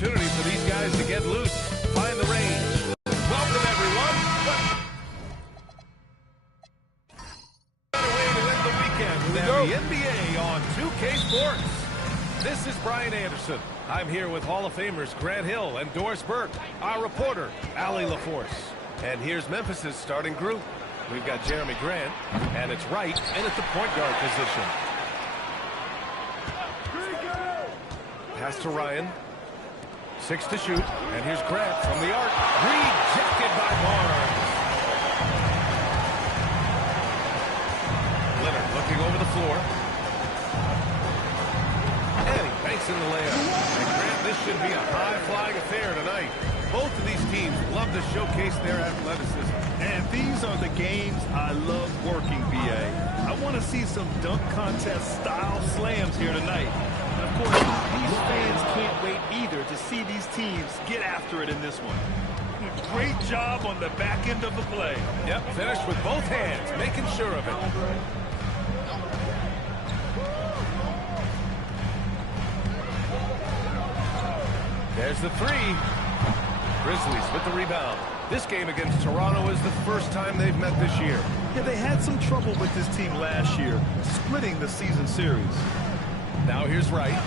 opportunity for these guys to get loose, find the range. Welcome, everyone. What a way to end the weekend with the NBA on 2K Sports. This is Brian Anderson. I'm here with Hall of Famers Grant Hill and Doris Burke, our reporter, Allie LaForce. And here's Memphis's starting group. We've got Jeremy Grant, and it's Wright in at the point guard position. Pass to Ryan. 6 to shoot, and here's Grant from the arc. Rejected by Barnes. Leonard looking over the floor. And he banks in the layup. And Grant, this should be a high-flying affair tonight. Both of these teams love to showcase their athleticism. And these are the games I love working, BA. I want to see some dunk contest-style slams here tonight. And of course, these fans can't wait either to see these teams get after it in this one. Great job on the back end of the play. Yep, finished with both hands, making sure of it. There's the three. Grizzlies with the rebound. This game against Toronto is the first time they've met this year. Yeah, they had some trouble with this team last year, splitting the season series. Now here's Wright.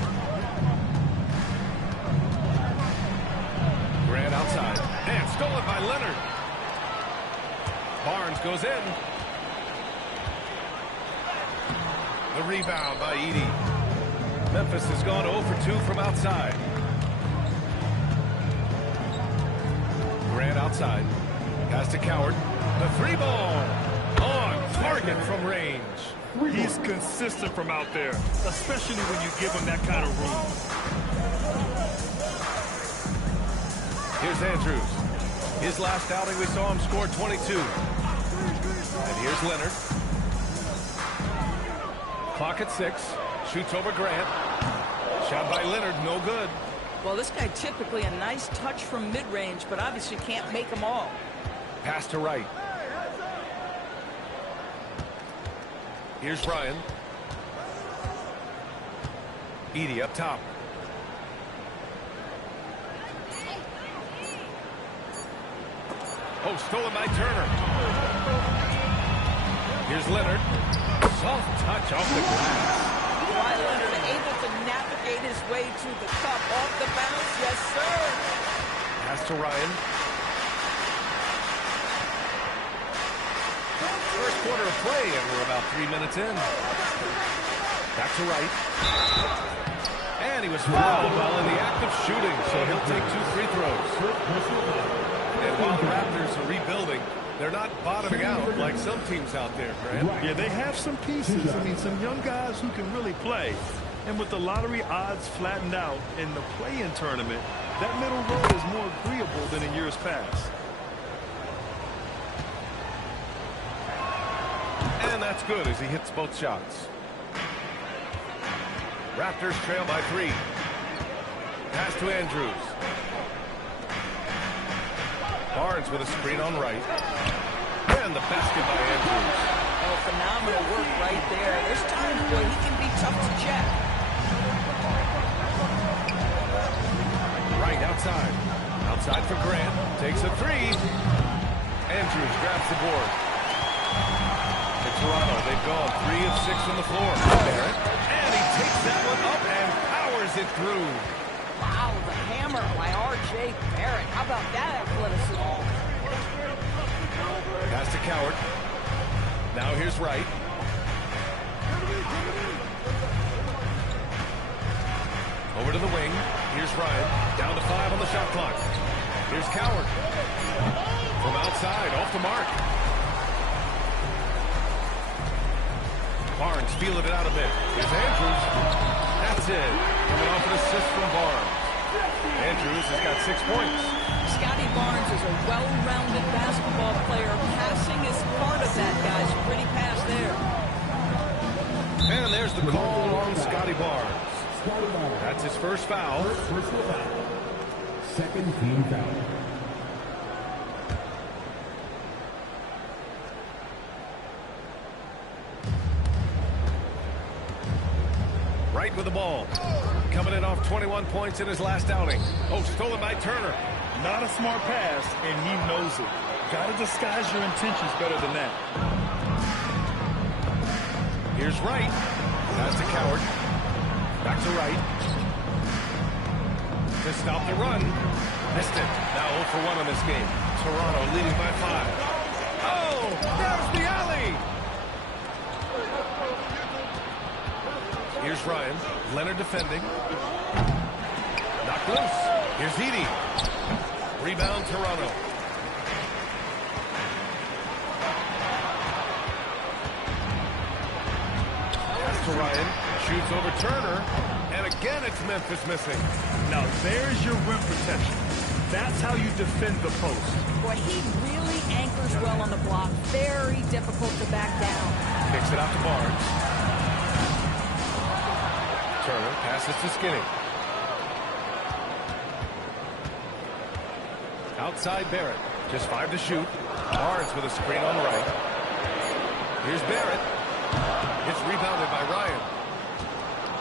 Grant outside. And stolen by Leonard. Barnes goes in. The rebound by Edey. Memphis has gone 0 for 2 from outside. Grant outside. Pass to Coward. The three ball. On target from range. He's consistent from out there, especially when you give him that kind of room. Here's Andrews. His last outing, we saw him score 22. And here's Leonard. Clock at 6. Shoots over Grant. Shot by Leonard, no good. Well, this guy typically a nice touch from mid-range, but obviously can't make them all. Pass to Wright. Here's Ryan. Edey up top. Oh, stolen by Turner. Here's Leonard. Soft touch off the glass. Kawhi Leonard able to navigate his way to the cup off the bounce. Yes, sir. Pass to Ryan. First quarter of play, and we're about 3 minutes in. Back to Wright. And he was fouled while in the act of shooting, so he'll take 2 free throws. And while the Raptors are rebuilding, they're not bottoming out like some teams out there, Grant. Yeah, they have some pieces. I mean, some young guys who can really play. And with the lottery odds flattened out in the play-in tournament, that middle road is more agreeable than in years past. And that's good as he hits both shots. Raptors trail by 3. Pass to Andrews. Barnes with a screen on Wright. And the basket by Andrews. Oh, phenomenal work right there. There's times where he can be tough to check. Wright outside. Outside for Grant. Takes a 3. Andrews grabs the board. To Toronto, they've gone 3 of 6 from the floor. Barrett. And he takes that one up and powers it through. Wow, the hammer by R.J. Barrett. How about that athleticism? Pass to Coward. Now here's Wright. Over to the wing. Here's Ryan. Down to 5 on the shot clock. Here's Coward. From outside, off the mark. Barnes feeling it out a bit. Here's Andrews. That's it. Coming off an assist from Barnes. Andrews has got 6 points. Scotty Barnes is a well-rounded basketball player. Passing is part of that, guys. Pretty pass there. And there's the call on Scotty Barnes. That's his first foul. Second team foul. Wright with the ball. coming in off 21 points in his last outing. Oh, stolen by Turner. Not a smart pass, and he knows it. Got to disguise your intentions better than that. Here's Wright. Pass to Coward. Back to Wright. To stop the run. Missed it. Now 0 for 1 in this game. Toronto leading by 5. Oh, there's the alley. Here's Ryan. Leonard defending. Knocked loose. Here's Edey. Rebound, Toronto. Pass to Ryan. Shoots over Turner. And again, it's Memphis missing. Now, there's your rim protection. That's how you defend the post. Boy, he really anchors well on the block. Very difficult to back down. Kicks it out to Barnes. Turner passes to Skinny. Outside Barrett. Just 5 to shoot. Barnes with a screen on right. Here's Barrett. It's rebounded by Ryan.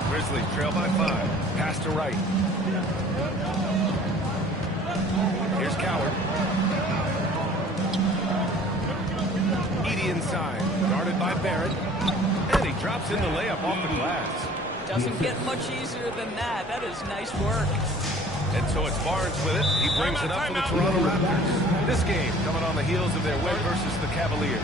Grizzlies trail by 5. Pass to Wright. Here's Coward. Edey inside. Guarded by Barrett. And he drops in the layup off the glass. Doesn't get much easier than that. That is nice work. And so it's Barnes with it. He brings it up for the Toronto Raptors. This game coming on the heels of their win versus the Cavaliers.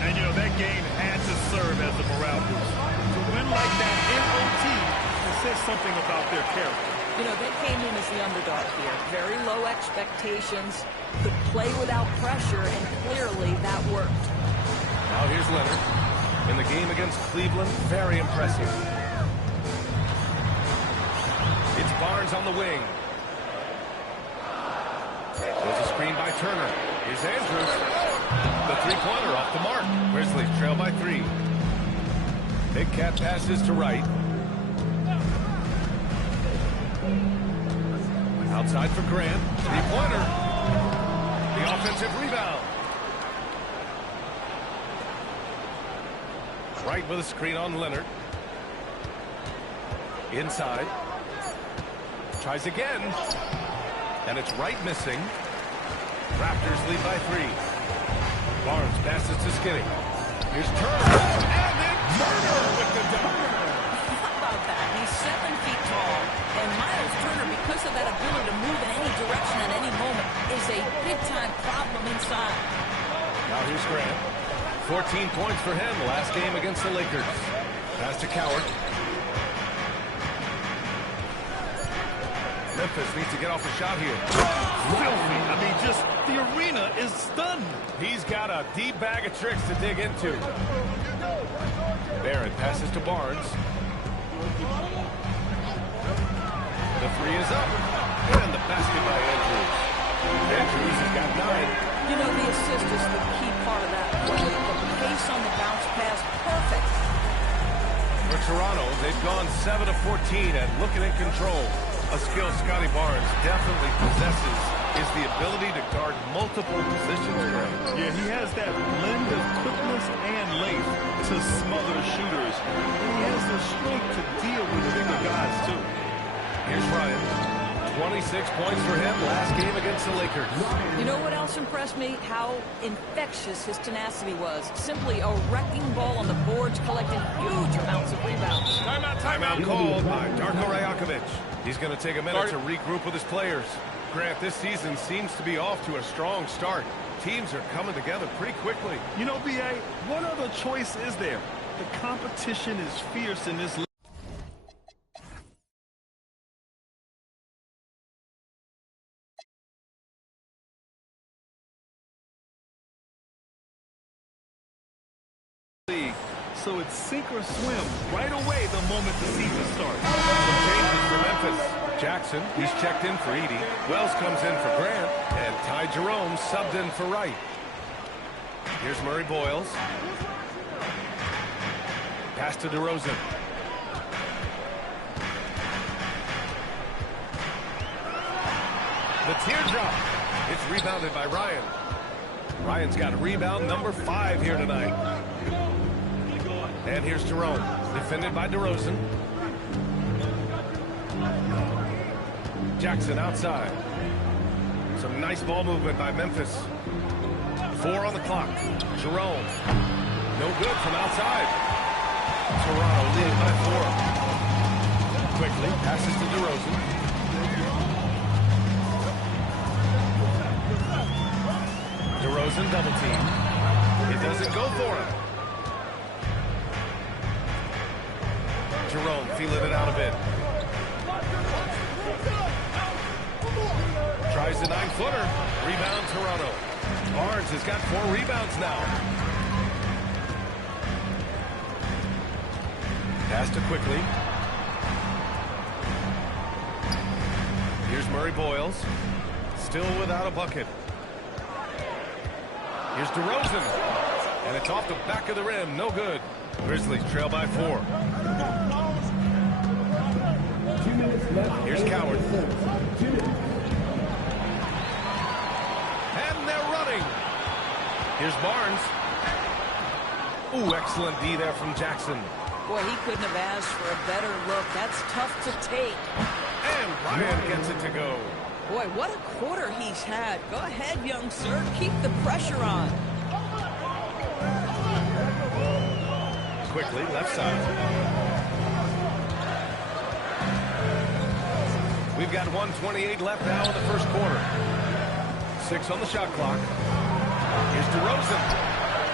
And, you know, that game had to serve as a morale boost. To win like that in OT, it says something about their character. You know, they came in as the underdog here. Very low expectations. Could play without pressure, and clearly that worked. Now here's Leonard. In the game against Cleveland, very impressive. It's Barnes on the wing. There's a screen by Turner. Here's Andrews. The three-pointer off the mark. Grizzlies trail by 3. Big Cat passes to Wright. Outside for Grant. Three-pointer. The offensive rebound. Wright with a screen on Leonard. Inside. Tries again. And it's Wright missing. Raptors lead by 3. Barnes passes to Skinny. Here's Turner. And then Turner with the dunk. How about that? He's 7 feet tall. And Miles Turner, because of that ability to move in any direction at any moment, is a big-time problem inside. Now here's Grant. 14 points for him last game against the Lakers. Pass to Coward. Memphis needs to get off a shot here. Filthy. I mean, just the arena is stunned. He's got a deep bag of tricks to dig into. Barrett passes to Barnes. The 3 is up. And the basket by Andrews. Andrews has got 9. You know, the assist is the key part of that play. The pace on the bounce pass, perfect. For Toronto, they've gone 7 of 14 and looking in control. A skill Scotty Barnes definitely possesses is the ability to guard multiple positions. Yeah, he has that blend of quickness and length to smother shooters. And he has the strength to deal with bigger guys, too. Here's Ryan. 26 points for him last game against the Lakers. You know what else impressed me? How infectious his tenacity was. Simply a wrecking ball on the boards, collecting huge amounts of rebounds. Timeout called by Darko Rajakovic. He's going to take a minute to regroup with his players. Grant, this season seems to be off to a strong start. Teams are coming together pretty quickly. You know, B.A., what other choice is there? The competition is fierce in this league. So it's sink or swim right away the moment the season starts. Some changes for Memphis. Jackson, he's checked in for Edey. Wells comes in for Grant. And Ty Jerome subbed in for Wright. Here's Murray Boyles. Pass to DeRozan. The teardrop. It's rebounded by Ryan. Ryan's got a rebound number 5 here tonight. And here's Jerome, defended by DeRozan. Jackson outside. Some nice ball movement by Memphis. 4 on the clock. Jerome. No good from outside. Toronto leading by 4. Quickly passes to DeRozan. DeRozan double team. It doesn't go for him. Jerome feeling it out a bit. Tries the 9-footer. Rebound Toronto. Barnes has got 4 rebounds now. Pass to Quickly. Here's Murray Boyles. Still without a bucket. Here's DeRozan. And it's off the back of the rim. No good. Grizzlies trail by 4. Here's Coward. And they're running. Here's Barnes. Ooh, excellent D there from Jackson. Boy, he couldn't have asked for a better look. That's tough to take. And Bryant gets it to go. Boy, what a quarter he's had. Go ahead, young sir. Keep the pressure on. Quickly, left side. We've got 1:28 left now in the first quarter. 6 on the shot clock. Here's DeRozan.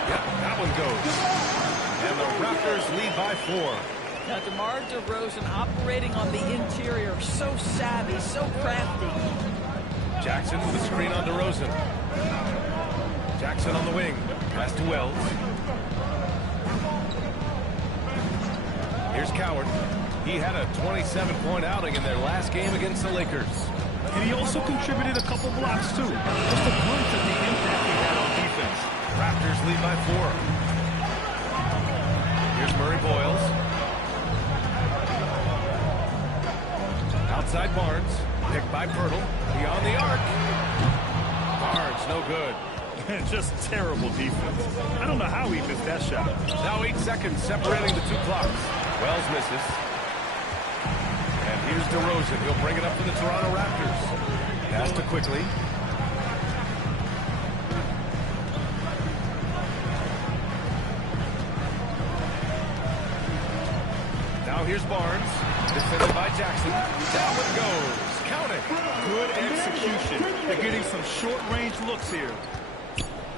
Yep, that one goes. And the Raptors lead by 4. Now, DeMar DeRozan operating on the interior. So savvy, so crafty. Jackson with a screen on DeRozan. Jackson on the wing. Pass to Wells. Here's Coward. He had a 27-point outing in their last game against the Lakers. And he also contributed a couple blocks, too. Just a glimpse at the impact he had on defense. Raptors lead by 4. Here's Murray Boyles. Outside Barnes. Picked by Pirtle. Beyond the arc. Barnes, no good. Just terrible defense. I don't know how he missed that shot. Now 8 seconds separating the 2 clocks. Wells misses. And here's DeRozan. He'll bring it up to the Toronto Raptors. Pass to Quickly. Now here's Barnes. Defended by Jackson. Down it goes. Count it. Good execution. They're getting some short-range looks here.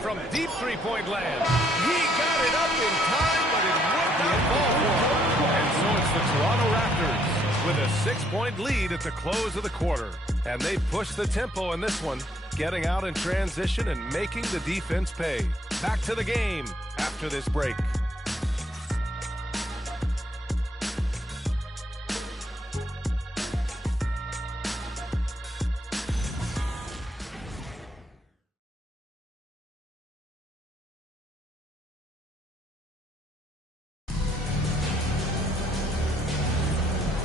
From deep three-point land. He got it up in time, but it would not fall for him. And so it's the Toronto Raptors with a 6-point lead at the close of the quarter. And they push the tempo in this one, getting out in transition and making the defense pay. Back to the game after this break.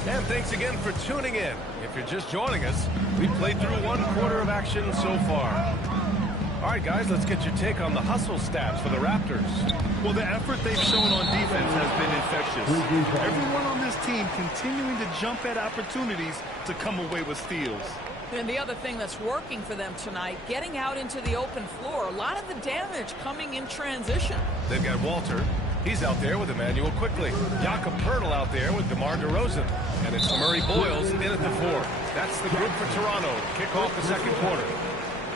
And thanks again for tuning in. If you're just joining us, we played through 1 quarter of action so far. All right, guys, let's get your take on the hustle stats for the Raptors. Well, the effort they've shown on defense has been infectious. Everyone on this team continuing to jump at opportunities to come away with steals. And the other thing that's working for them tonight, getting out into the open floor. A lot of the damage coming in transition. They've got Walter. He's out there with Emmanuel Quickly. Jakob Poeltl out there with DeMar DeRozan. And it's Murray Boyles in at the 4. That's the group for Toronto to kick off the second quarter.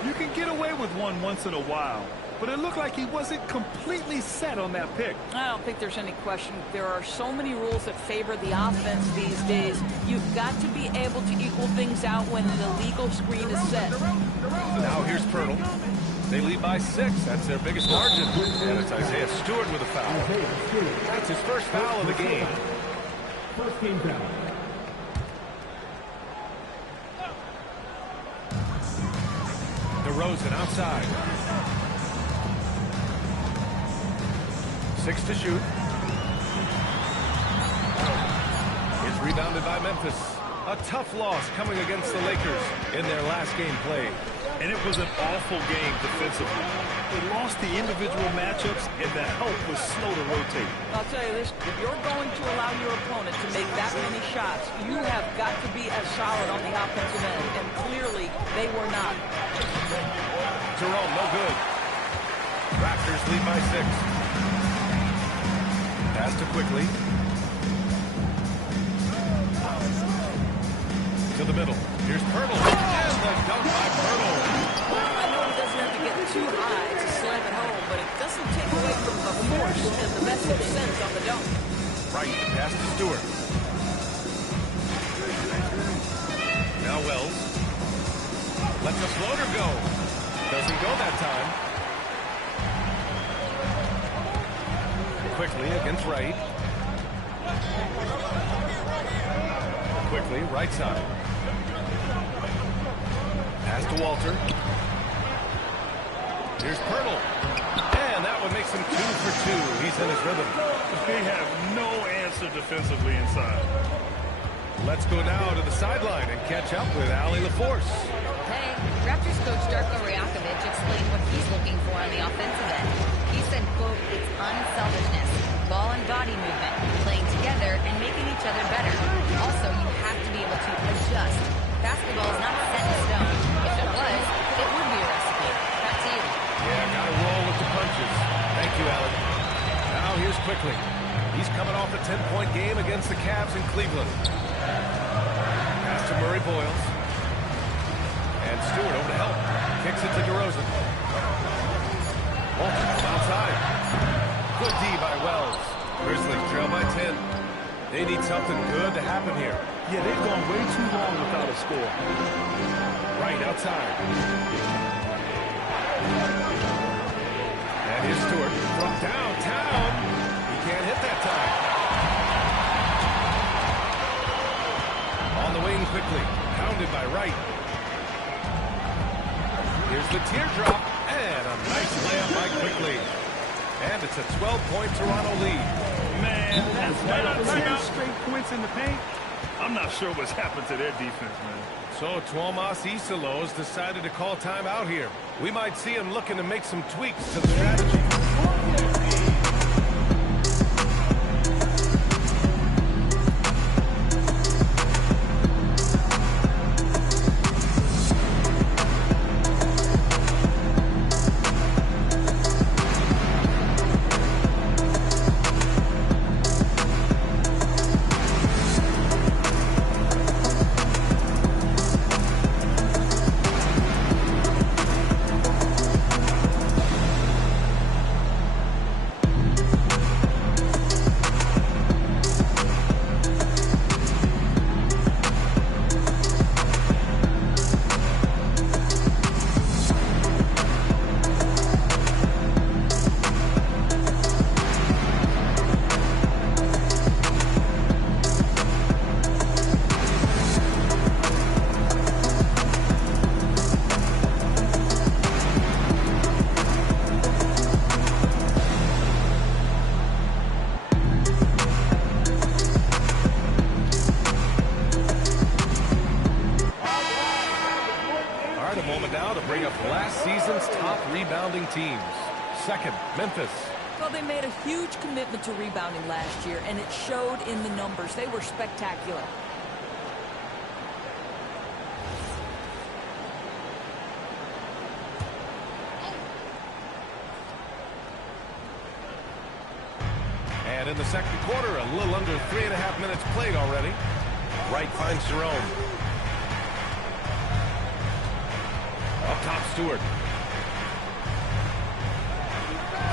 You can get away with one once in a while, but it looked like he wasn't completely set on that pick. I don't think there's any question. There are so many rules that favor the offense these days. You've got to be able to equal things out when the legal screen is set. Now here's Poeltl. They lead by 6. That's their biggest margin. And it's Isaiah Stewart with a foul. That's his first foul of the game. First game foul. DeRozan outside. 6 to shoot. It's rebounded by Memphis. A tough loss coming against the Lakers in their last game played. And it was an awful game defensively. They lost the individual matchups, and the help was slow to rotate. I'll tell you this, if you're going to allow your opponent to make that many shots, you have got to be as solid on the offensive end, and clearly they were not. Jerome, no good. Raptors lead by 6. Pass to quickly. To the middle. Here's Pirtle. And the dunk by Pirtle. Well, I know he doesn't have to get too high to slam it home, but it doesn't take away from the force and the message sent on the dunk. Right, pass to Stewart. Now Wells. Lets the floater go. Doesn't go that time. Quickly against Wright. Quickly, right side. Pass to Walter. Here's Pirtle. And that one makes him 2 for 2. He's in his rhythm. They have no answer defensively inside. Let's go now to the sideline and catch up with Allie LaForce. Hey, Raptors coach Darko Rajakovic explained what he's looking for on the offensive end. He said, quote, it's unselfishness, ball and body movement, playing together and making each other better. Also, you have to be able to adjust. Basketball is not set in stone. If it was, it would be a recipe. Back to you. Yeah, gotta roll with the punches. Thank you, Allie. Now here's Quickly. He's coming off a 10-point game against the Cavs in Cleveland. Pass to Murray Boyles. And Stewart over to help. Kicks it to DeRozan. Walter from outside. Good D by Wells. Grizzlies trail by 10. They need something good to happen here. Yeah, they've gone way too long without a score. Right outside. And here's Stewart from downtown. He can't hit that time. On the wing quickly. Pounded by Wright. Here's the teardrop. And a nice layup by Quickly. And it's a 12-point Toronto lead. Man, that's 10 straight points in the paint. I'm not sure what's happened to their defense, man. So Tuomas Isalos decided to call timeout here. We might see him looking to make some tweaks to the strategy. Teams. Second, Memphis. Well, they made a huge commitment to rebounding last year, and it showed in the numbers. They were spectacular. And in the second quarter, a little under 3.5 minutes played already. Wright finds Jerome. Up top, Stewart.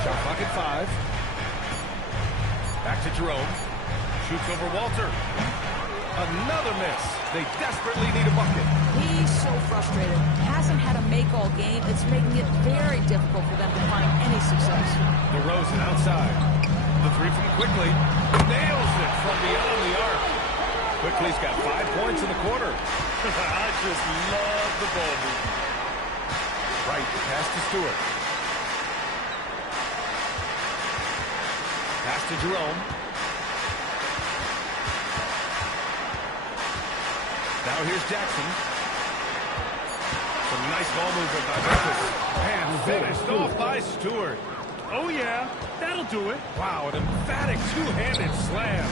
Shot clock at 5. Back to Jerome. Shoots over Walter. Another miss. They desperately need a bucket. He's so frustrated. Hasn't had a make all game. It's making it very difficult for them to find any success. DeRozan outside. The three from Quickly. Nails it from beyond the arc. Quickly's got 5 points in the quarter. I just love the ball movement. Right, pass to Stewart. Pass to Jerome. Now here's Jackson. Some nice ball movement by Memphis. And finished off by Stewart. Oh, yeah, that'll do it. Wow, an emphatic two-handed slam.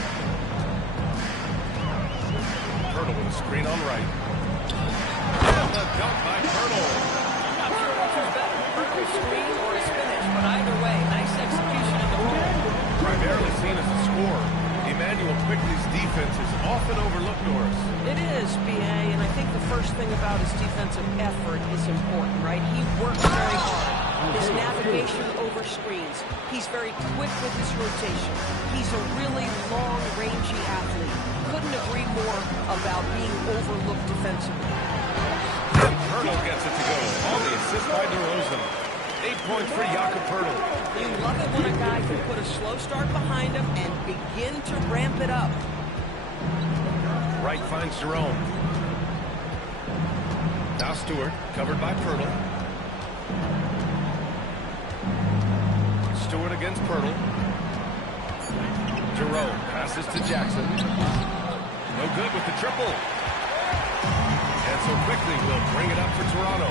Pirtle with a screen on right. And the dunk by Pirtle. I'm not sure which is better, Pirtle's screen or his finish, but either way, nice execution in the moment. Primarily seen as a scorer, Emmanuel Quickley's defense is often overlooked, Norris. It is, B.A., and I think the first thing about his defensive effort is important, right? He works very hard. His navigation over screens. He's very quick with his rotation. He's a really long, rangy athlete. Couldn't agree more about being overlooked defensively. And Pirtle gets it to go on the assist by DeRozan. 8 points for Jakob Pirtle. You love it when a guy can put a slow start behind him and begin to ramp it up. Wright finds Jerome. Now Stewart, covered by Pirtle. Stewart against Pirtle. Jerome passes to Jackson. No good with the triple. And so Quickley will bring it up for Toronto.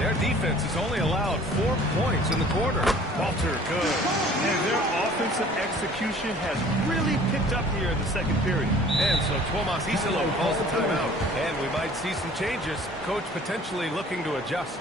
Their defense has only allowed 4 points in the quarter. Walter, good. And their offensive execution has really picked up here in the second period. And so Tomas Isalo calls a timeout. And we might see some changes. Coach potentially looking to adjust.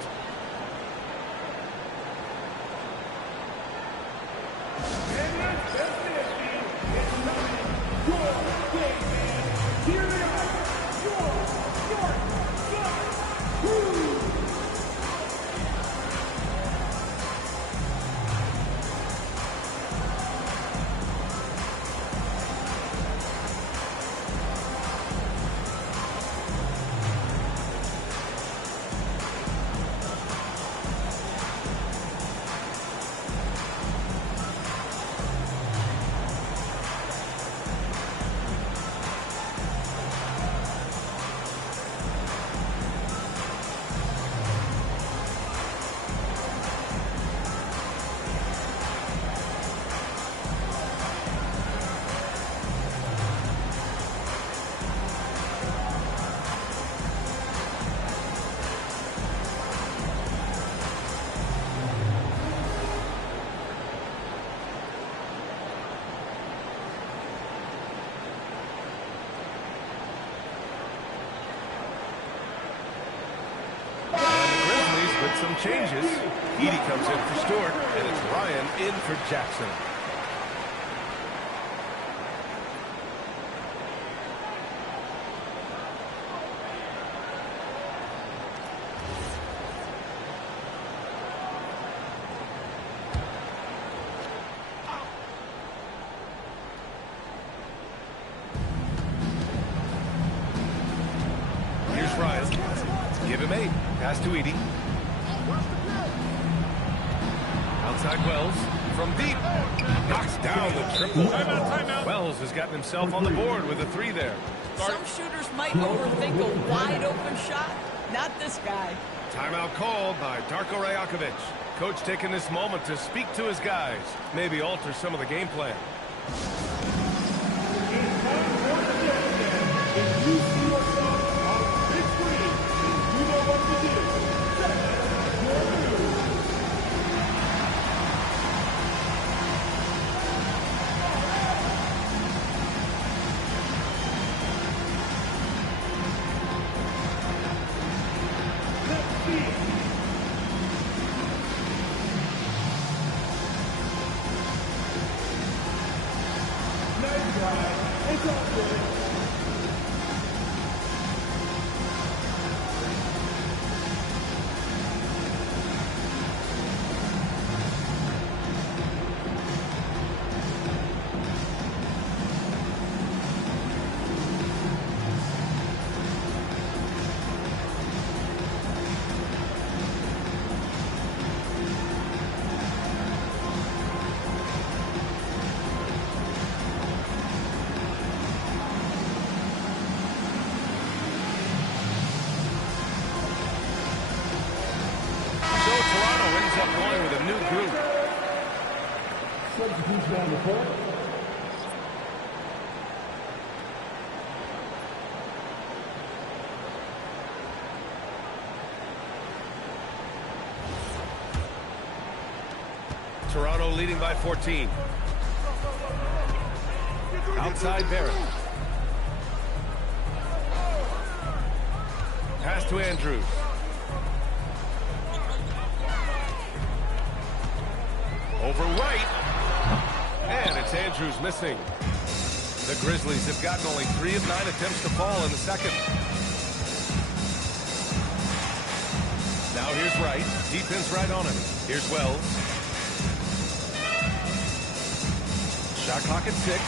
Some changes. Edey comes in for Stewart, and it's Ryan in for Jackson. Here's Ryan. Give him 8. Pass to Edey. Outside Wells from deep. Knocks down the triple. Timeout. Wells has gotten himself on the board with a 3 there. Some shooters might overthink a wide open shot. Not this guy. Timeout called by Darko Rajakovic. Coach taking this moment to speak to his guys. Maybe alter some of the game plan. If you see yourself on the big screen, you know what to do. Set your move. Let's see. Nice try. It's all good. Going with a new group. Substitution on the court. Toronto leading by 14. Outside Barrett. Pass to Andrews. Over right. And it's Andrews missing. The Grizzlies have gotten only 3 of 9 attempts to fall in the second. Now here's Wright. Defense right on him. Here's Wells. Shot clock at 6.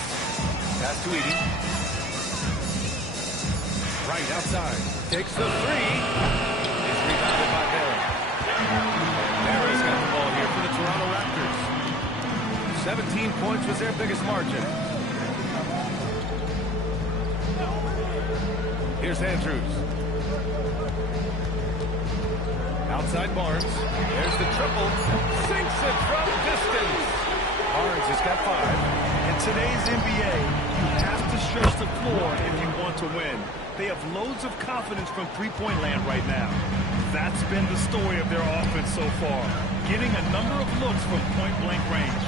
Pass to Edey. Wright outside. Takes the 3. Is rebounded by Barrett. Barrett's got the ball here for the Toronto Raptors. 17 points was their biggest margin. Here's Andrews. Outside Barnes. There's the triple. Sinks it from distance. Barnes has got 5. In today's NBA, you have to stretch the floor if you want to win. They have loads of confidence from three-point land right now. That's been the story of their offense so far, getting a number of looks from point-blank range.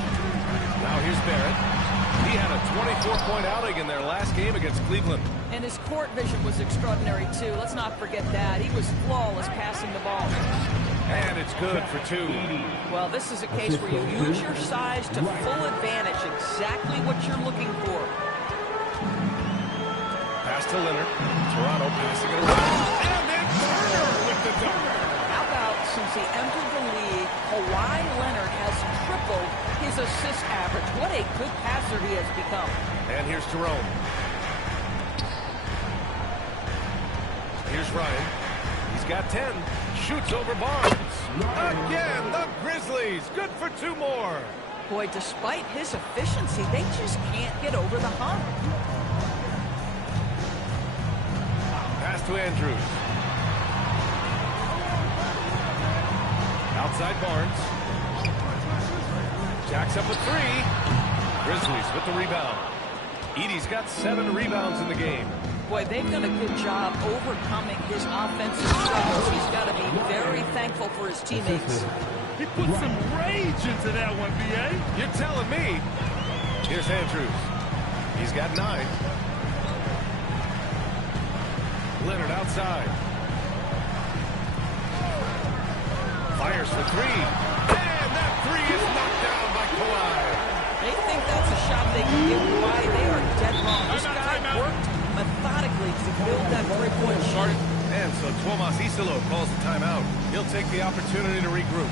Now here's Barrett. He had a 24-point outing in their last game against Cleveland. And his court vision was extraordinary, too. Let's not forget that. He was flawless passing the ball. And it's good for 2. Well, this is a case where you use your size to full advantage, exactly what you're looking for. Pass to Leonard. Toronto passing it around. And then Turner with the dunk. How about since he entered the league, Kawhi Leonard has tripled his assist average. What a good passer he has become. And here's Jerome. Here's Ryan. He's got 10. Shoots over Barnes. Again, the Grizzlies. Good for 2 more. Boy, despite his efficiency, they just can't get over the hump. Pass to Andrews. Outside Barnes. Jacks up a 3. Grizzlies with the rebound. Edey's got 7 rebounds in the game. Boy, they've done a good job overcoming his offensive struggles. He's got to be very thankful for his teammates. He put some rage into that one, B.A. You're telling me. Here's Andrews. He's got 9. Leonard outside. Fires for 3. And that 3 is knocked down by Kawhi. They think that's a shot they can give Kawhi. They are dead wrong. This guy worked methodically to build that three-point shot. And so Tomas Isolo calls a timeout. He'll take the opportunity to regroup.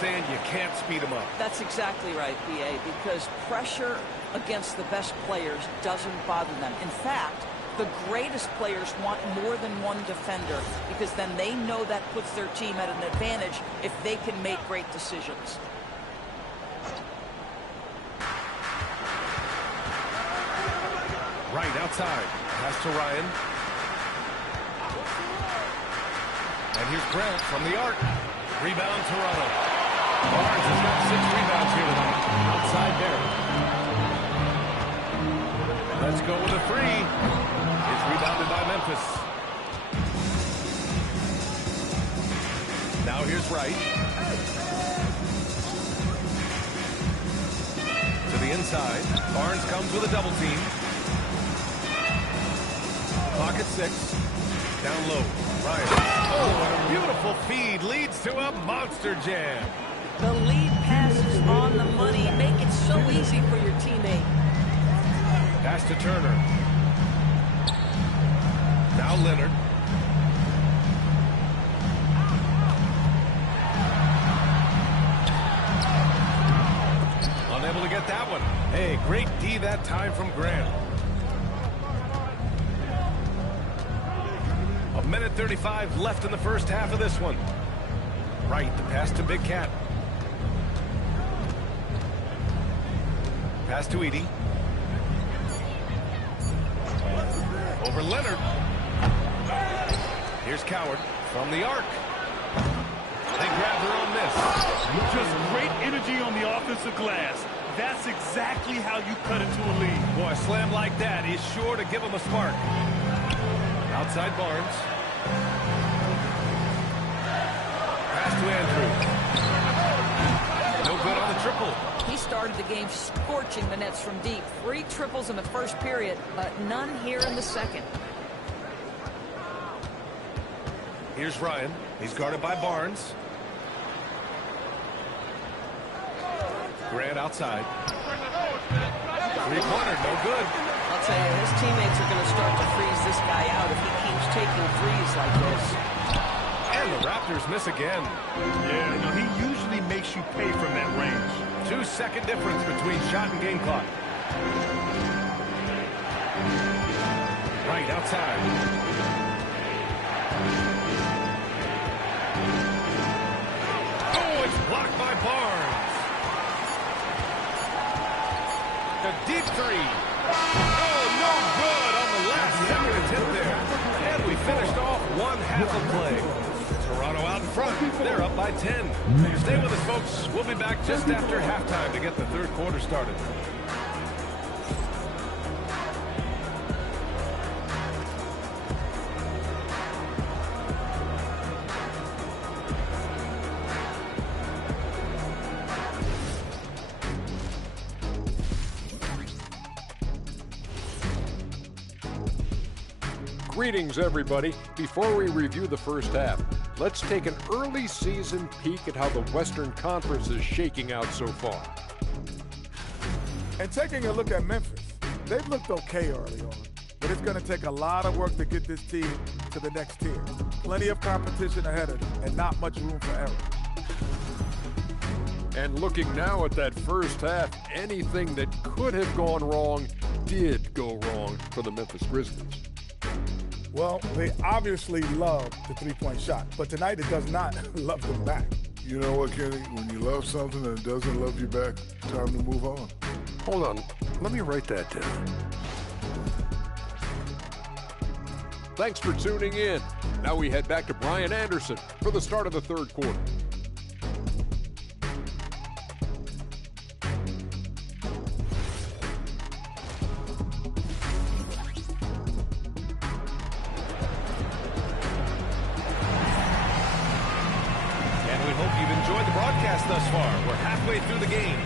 Saying you can't speed them up. That's exactly right, B.A., because pressure against the best players doesn't bother them. In fact, the greatest players want more than one defender because then they know that puts their team at an advantage if they can make great decisions. Right outside. Pass to Ryan. And here's Grant from the arc. Rebound Toronto. Barnes has got 6 rebounds here tonight. Outside Barrett. Let's go with a 3. It's rebounded by Memphis. Now here's Wright. To the inside. Barnes comes with a double team. Pocket 6. Down low. Ryan. Oh, and a beautiful feed leads to a monster jam. The lead pass is on the money. Make it so easy for your teammate. Pass to Turner. Now Leonard. Unable to get that one. Hey, great D that time from Grant. 1:35 left in the first half of this one. Right, the pass to Big Cat. Pass to Edey. Over Leonard. Here's Coward from the arc. They grab their own miss. Just great energy on the offensive glass. That's exactly how you cut into a lead. Boy, a slam like that is sure to give them a spark. Outside Barnes. Pass to Andrews. No good on the triple. He started the game scorching the nets from deep. 3 triples in the first period, but none here in the second. Here's Ryan. He's guarded by Barnes. Grant outside. Three-pointer, no good. I'll tell you, his teammates are going to start to freeze this guy out if he keeps taking threes like this. And the Raptors miss again. Yeah, no, he usually makes you pay from that range. 2-second difference between shot and game clock. Right outside. Oh, it's blocked by Barnes. The deep three. Oh, no good on the last second attempt there. And we finished off one half of play. Toronto out in front. They're up by 10. Stay with us, folks. We'll be back just after halftime to get the third quarter started. Greetings, everybody. Before we review the first half, let's take an early season peek at how the Western Conference is shaking out so far. And taking a look at Memphis, they've looked okay early on, but it's going to take a lot of work to get this team to the next tier. Plenty of competition ahead of them and not much room for error. And looking now at that first half, anything that could have gone wrong did go wrong for the Memphis Grizzlies. Well, they obviously love the three-point shot, but tonight it does not love them back. You know what, Kenny? When you love something and it doesn't love you back, time to move on. Hold on, let me write that down. Thanks for tuning in. Now we head back to Brian Anderson for the start of the third quarter. Thus far, we're halfway through the game.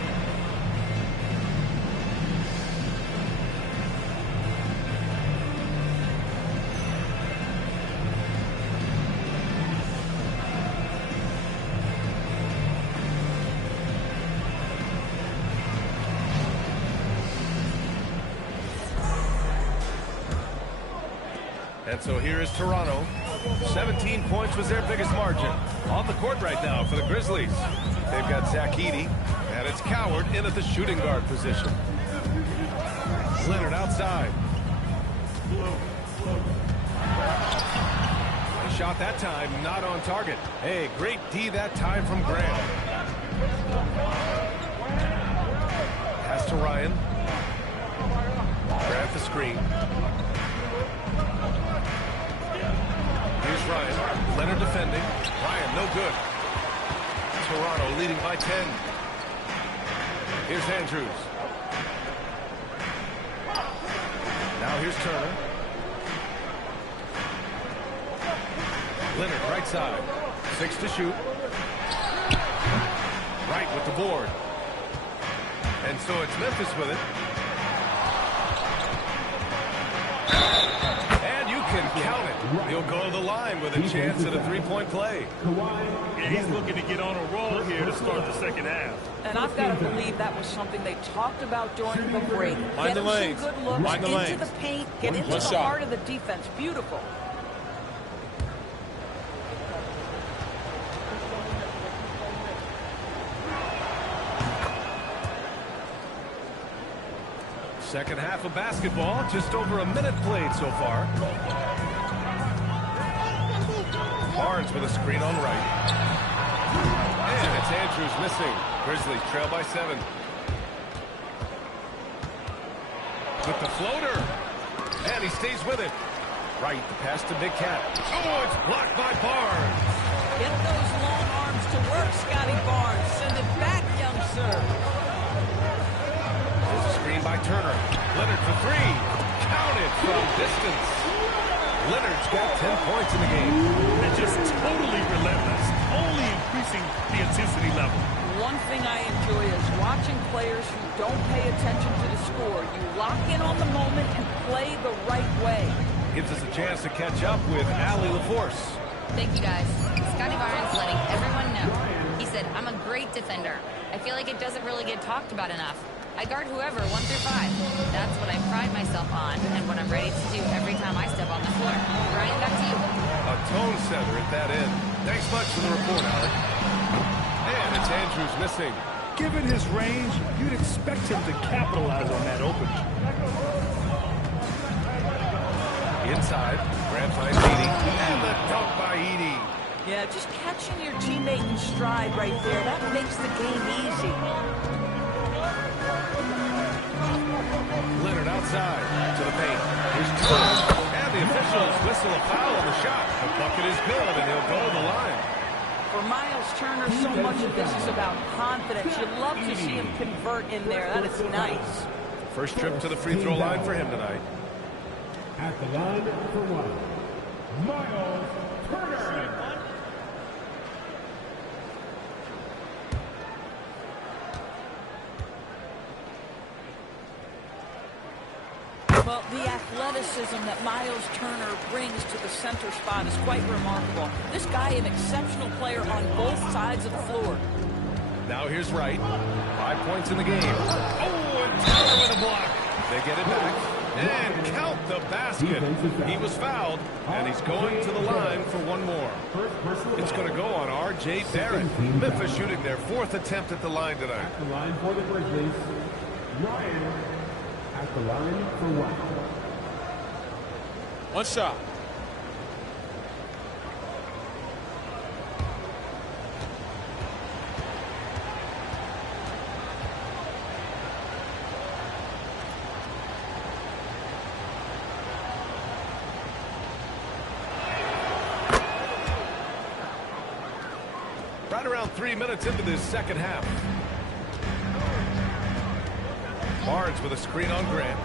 And so here is Toronto. 17 points was their biggest margin. On the court right now for the Grizzlies. They've got Zach Edey, and it's Coward in at the shooting guard position. Leonard outside. A shot that time, not on target. Hey, great D that time from Grant. Pass to Ryan. Grant the screen. Here's Ryan. Leonard defending. Ryan, no good. Toronto leading by 10. Here's Andrews. Now here's Turner. Leonard right side. 6 to shoot. Right with the board. And so it's Memphis with it. And you can count it. He'll go to the line with a chance at a three-point play. Yeah, he's looking to get on a roll here to start the second half. And I've got to believe that was something they talked about during the break. Mind Get the him lanes. some good looks Mind the into lanes. the paint, get into One the shot. heart of the defense. Beautiful. Second half of basketball, just over a minute played so far. Barnes with a screen on right. And it's Andrews missing. Grizzlies trail by 7. With the floater. And he stays with it. Right, the pass to Big Cat. Oh, it's blocked by Barnes. Get those long arms to work, Scotty Barnes. Send it back, young sir. There's a screen by Turner. Leonard for 3. Counted from distance. Leonard's got 10 points in the game. They're just totally relentless, only increasing the intensity level. One thing I enjoy is watching players who don't pay attention to the score. You lock in on the moment and play the right way. Gives us a chance to catch up with Allie LaForce. Thank you, guys. Scotty Barnes letting everyone know. He said, I'm a great defender. I feel like it doesn't really get talked about enough. I guard whoever, 1 through 5. That's what I pride myself on and what I'm ready to do every time I step on the floor. Brian, back to you. A tone setter at that end. Thanks much for the report, Alec. And it's Andrews missing. Given his range, you'd expect him to capitalize on that opening. Inside, Grant finds Edey. And the dunk by Edey. Yeah, just catching your teammate in stride right there, that makes the game easy. Leonard outside to the paint. Here's Turner. And the officials whistle a foul on the shot. The bucket is good, and he'll go to the line. For Miles Turner, so much of this is about confidence. You love to see him convert in there. That is nice. First trip to the free throw line for him tonight. At the line for 1, Miles Turner. Well, the athleticism that Miles Turner brings to the center spot is quite remarkable. This guy, an exceptional player on both sides of the floor. Now here's Wright. 5 points in the game. Oh, and Turner with a block. They get it back. And count the basket. He was fouled, and he's going to the line for one more. It's going to go on R.J. Barrett. Memphis shooting their 4th attempt at the line tonight. At the line for the Grizzlies, Ryan. At the line for 1. One shot. Right around 3 minutes into this second half. Barnes with a screen on Grant.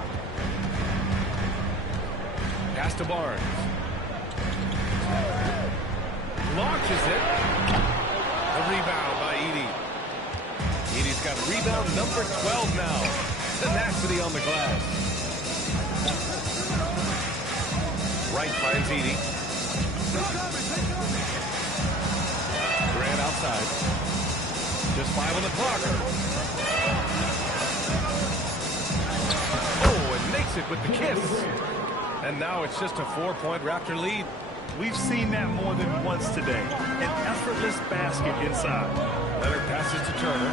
Pass to Barnes. Launches it. A rebound by Edey. Edey's got rebound number 12 now. Tenacity on the glass. Wright finds Edey. Grant outside. Just 5 on the clock. Makes it with the kiss. And now it's just a 4-point Raptor lead. We've seen that more than once today. An effortless basket inside. Leonard passes to Turner.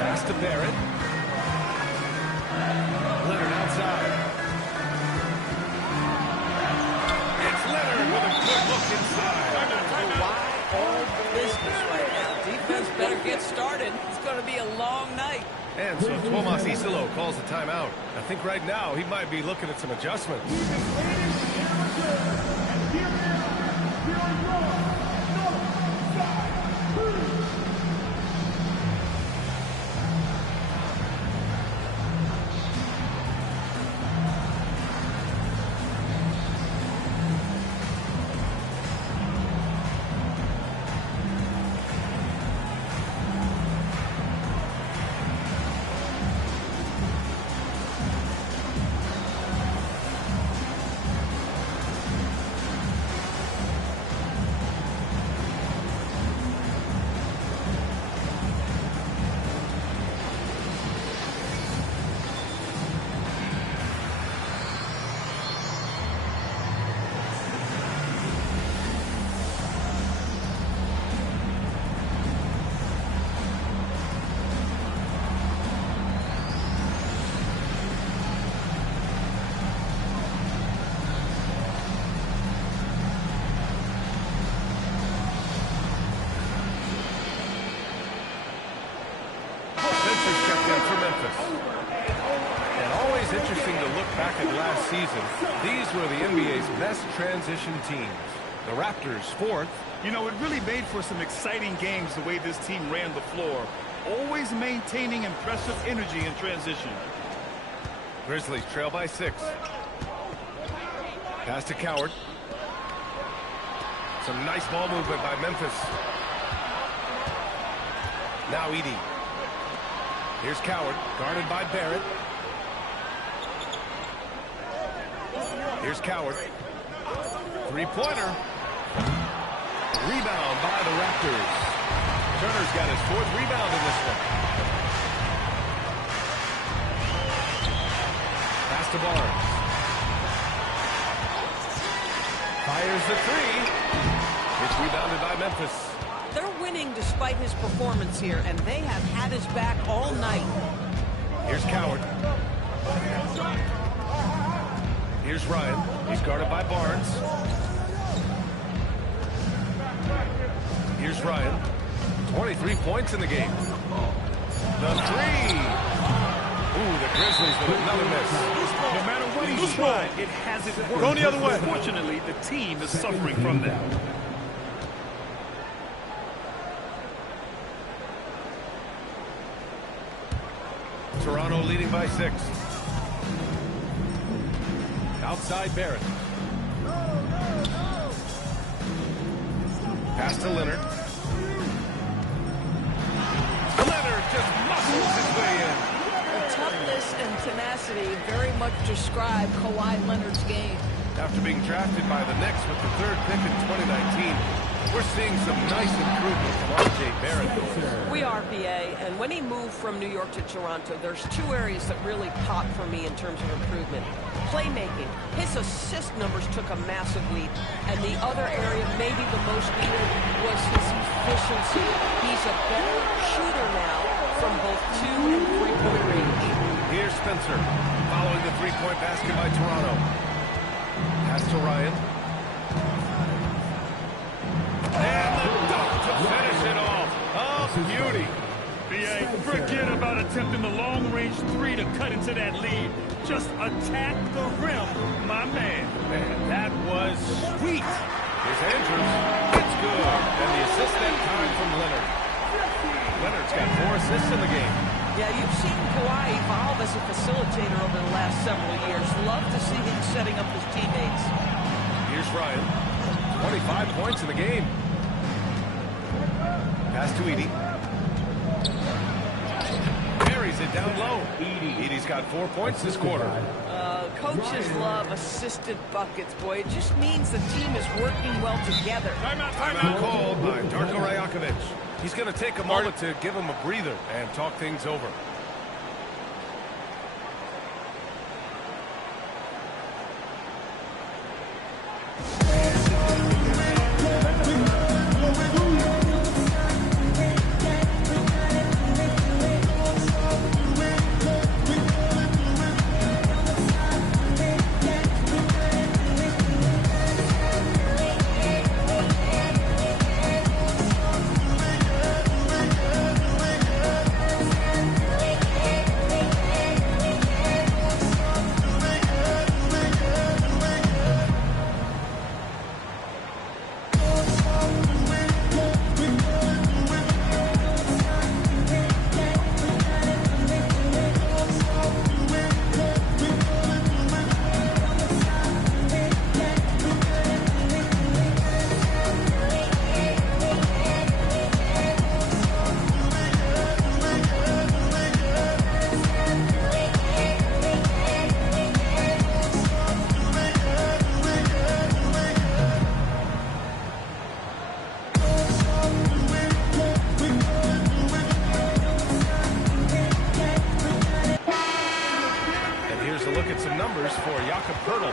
Pass to Barrett. Leonard outside. It's Leonard with a good look inside. Why all the business right now? Defense better get started. It's going to be a long night. And so Tomas Isolo calls a timeout. I think right now he might be looking at some adjustments. back at last season, these were the NBA's best transition teams. The Raptors, fourth. You know, it really made for some exciting games the way this team ran the floor, always maintaining impressive energy in transition. Grizzlies trail by 6. Pass to Coward. Some nice ball movement by Memphis. Now Edey. Here's Coward, guarded by Barrett. Here's Coward. Three-pointer. Rebound by the Raptors. Turner's got his 4th rebound in this one. Pass to Barnes. Fires the 3. It's rebounded by Memphis. They're winning despite his performance here, and they have had his back all night. Here's Coward. Here's Ryan. He's guarded by Barnes. Here's Ryan. 23 points in the game. The 3. Ooh, the Grizzlies with another miss. No matter what he's tried, it hasn't worked. Going the other way. Unfortunately, the team is suffering from that. Toronto leading by 6. Outside Barrett. Pass to Leonard. Leonard just muscles his way in. The toughness and tenacity very much describe Kawhi Leonard's game. After being drafted by the Knicks with the 3rd pick in 2019, we're seeing some nice improvement from R.J. Barrett. We are, PA, and when he moved from New York to Toronto, there's 2 areas that really pop for me in terms of improvement. Playmaking. His assist numbers took a massive leap, and the other area, maybe the most needed, was his efficiency. He's a better shooter now from both 2 and 3-point range. Here's Spencer, following the 3-point basket by Toronto. Pass to Ryan. And the dunk to finish it off. Oh, beauty. BA, forget about attempting the long-range 3 to cut into that lead. Just attack the rim, my man. Man, that was sweet. Here's Andrews. It's good. And the assist that time from Leonard. Leonard's got 4 assists in the game. Yeah, you've seen Kawhi evolve as a facilitator over the last several years. Love to see him setting up his teammates. Here's Ryan. 25 points in the game. Pass to Edey. Carries it down low. Edey's got 4 points this quarter. Coaches love assisted buckets, boy. It just means the team is working well together. Timeout called by Darko Rajakovic. He's going to take a moment to give him a breather and talk things over. for Jakob Poeltl.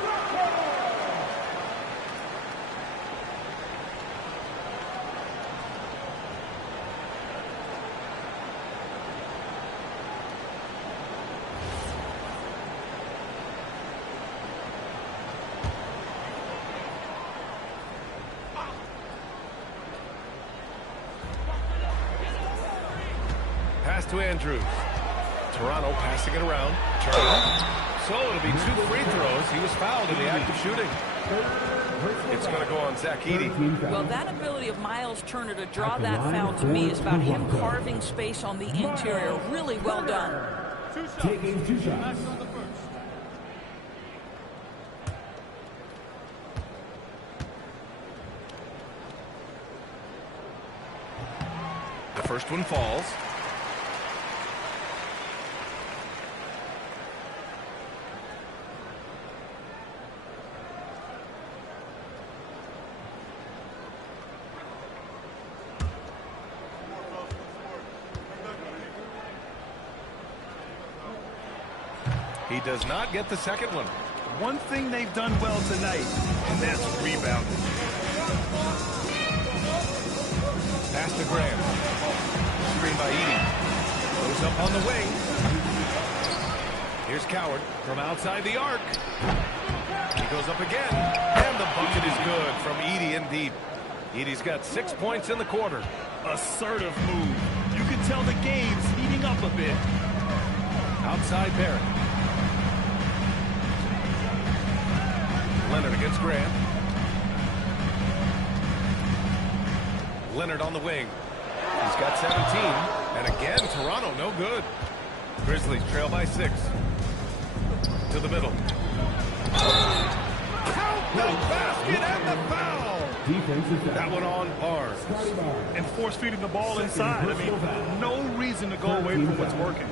Pass to Andrews. Toronto passing it around. Turner. So it'll be 2 free throws. He was fouled in the act of shooting. It's going to go on Zach Edey. Well, that ability of Miles Turner to draw that foul to me is about him carving space on the interior. Really well done. Taking 2 shots. The first one falls. He does not get the second one. One thing they've done well tonight, and that's rebounding. Pass to Graham. Screen by Edey. Goes up on the wing. Here's Coward from outside the arc. He goes up again. And the bucket is good from Edey in deep. Edey's got 6 points in the quarter. Assertive move. You can tell the game's heating up a bit. Outside Barrett. Leonard against Grant. Leonard on the wing. He's got 17. And again, Toronto no good. Grizzlies trail by 6. To the middle. Count the basket and the foul. That one on bars. And force-feeding the ball inside. I mean, no reason to go away from what's working.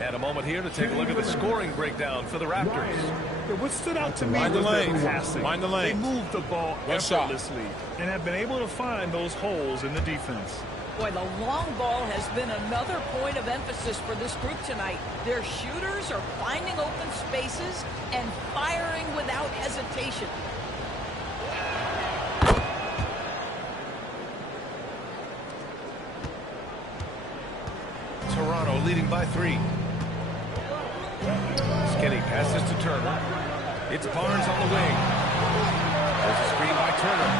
And a moment here to take a look at the scoring breakdown for the Raptors. What stood out to me was their passing. They moved the ball effortlessly and have been able to find those holes in the defense. Boy, the long ball has been another point of emphasis for this group tonight. Their shooters are finding open spaces and firing without hesitation. Toronto leading by 3. Skinny passes to Turner. It's Barnes on the wing. There's a screen by Turner.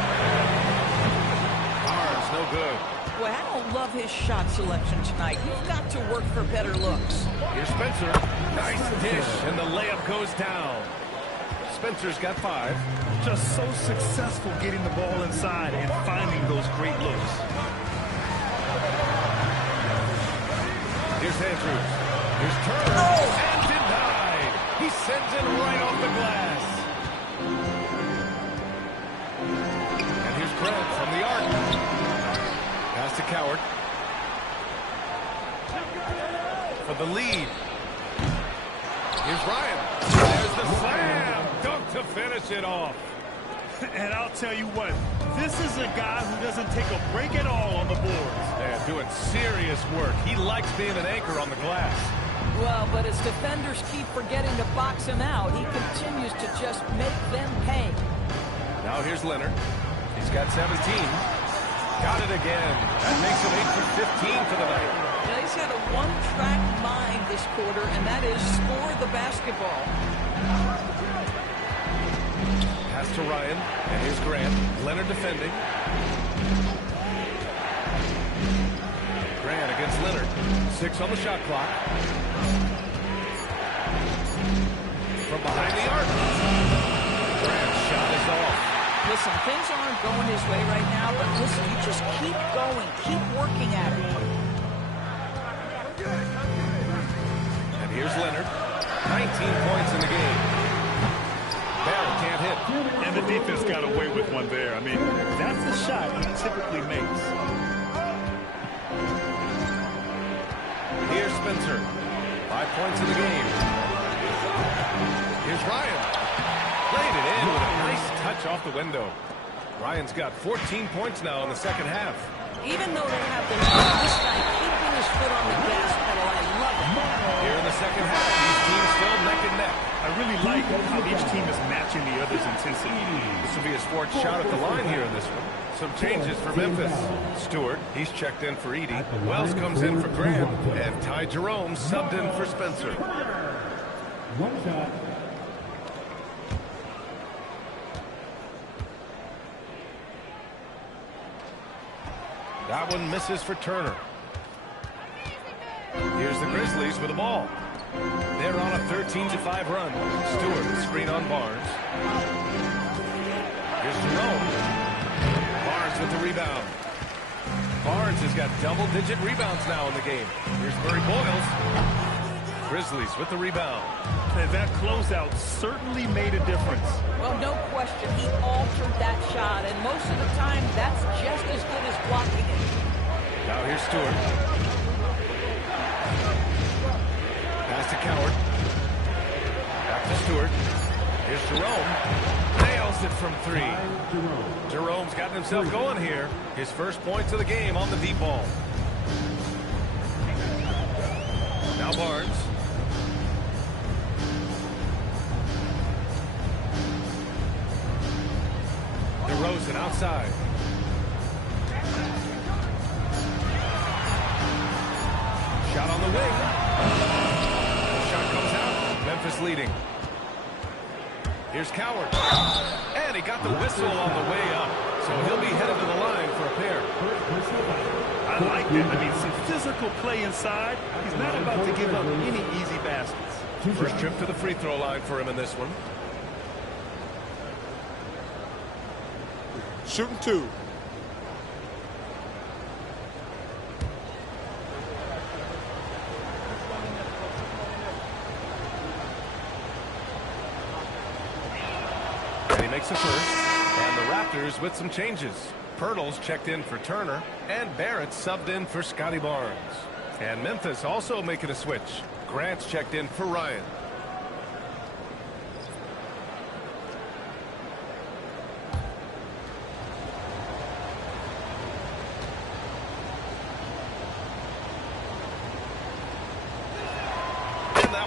Barnes, no good. Boy, I don't love his shot selection tonight. You've got to work for better looks. Here's Spencer. Nice dish, and the layup goes down. Spencer's got 5. Just so successful getting the ball inside and finding those great looks. Here's Andrews. Here's Turner. And denied. He sends it right off the glass. And here's Grant from the arc. Pass to Coward. For the lead. Here's Ryan. There's the slam. Dunk to finish it off. And I'll tell you what, this is a guy who doesn't take a break at all on the boards. Yeah, doing serious work. He likes being an anchor on the glass. Well, but as defenders keep forgetting to box him out, he continues to just make them pay. Now here's Leonard. He's got 17. Got it again. That makes him 8 for 15 for the night. Now, he's had a one-track mind this quarter, and that is score the basketball. Pass to Ryan, and here's Grant. Leonard defending. Grant against Leonard. 6 on the shot clock. From behind the arc. Grant's shot is off. Listen, things aren't going his way right now, but listen, you just keep going, keep working at it. And here's Leonard. 19 points in the game. Barrett can't hit. And the defense got away with one there. I mean, that's the shot he typically makes. Here's Spencer. 5 points in the game. Here's Ryan. Played it in with a nice touch off the window. Ryan's got 14 points now in the second half. Even though they have the lead, this guy keeping his foot on the gas pedal, I love it. Here in the second half, these teams still neck and neck. I really like how each team is matching the other's intensity. This will be a sports shot at the line here in this one. Some changes for Memphis. Stewart, he's checked in for Edey. Wells comes in for Grant. And Ty Jerome subbed in for Spencer. One shot. That one misses for Turner. Here's the Grizzlies with the ball. They're on a 13-5 run. Stewart, screen on Barnes. Here's Jerome. Barnes with the rebound. Barnes has got double-digit rebounds now in the game. Here's Murray Boyles. Grizzlies with the rebound. And that closeout certainly made a difference. Well, no question. He altered that shot, and most of the time, that's just as good as blocking it. Now here's Stewart. Pass to Coward. Back to Stewart. Here's Jerome. Nails it from three. Jerome's gotten himself going here. His first points of the game on the deep ball. Now Barnes. DeRozan outside. Shot on the wing. Shot comes out. Memphis leading. Here's Coward. And he got the whistle on the way up. So he'll be headed to the line for a pair. I like that. I mean, some physical play inside. He's not about to give up any easy baskets. First trip to the free throw line for him in this one. Shooting two. And he makes a first. And the Raptors with some changes. Pirtle's checked in for Turner. And Barrett subbed in for Scotty Barnes. And Memphis also making a switch. Grant's checked in for Ryan.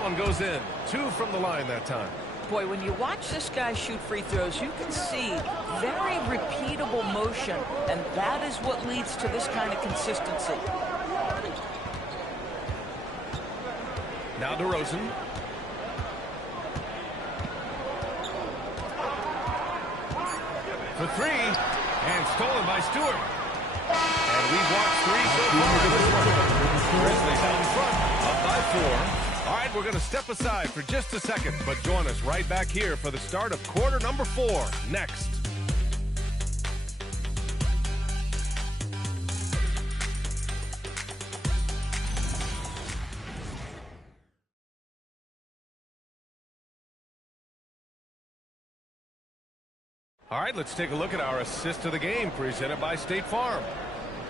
One goes in. 2 from the line that time. Boy, when you watch this guy shoot free throws, you can see very repeatable motion, and that is what leads to this kind of consistency. Now DeRozan. For 3, and stolen by Stewart. And we've watched 3 so far in this one. Grizzlies out in front, up by 4. All right, we're going to step aside for just a second, but join us right back here for the start of quarter number 4 next. All right, let's take a look at our assist of the game presented by State Farm.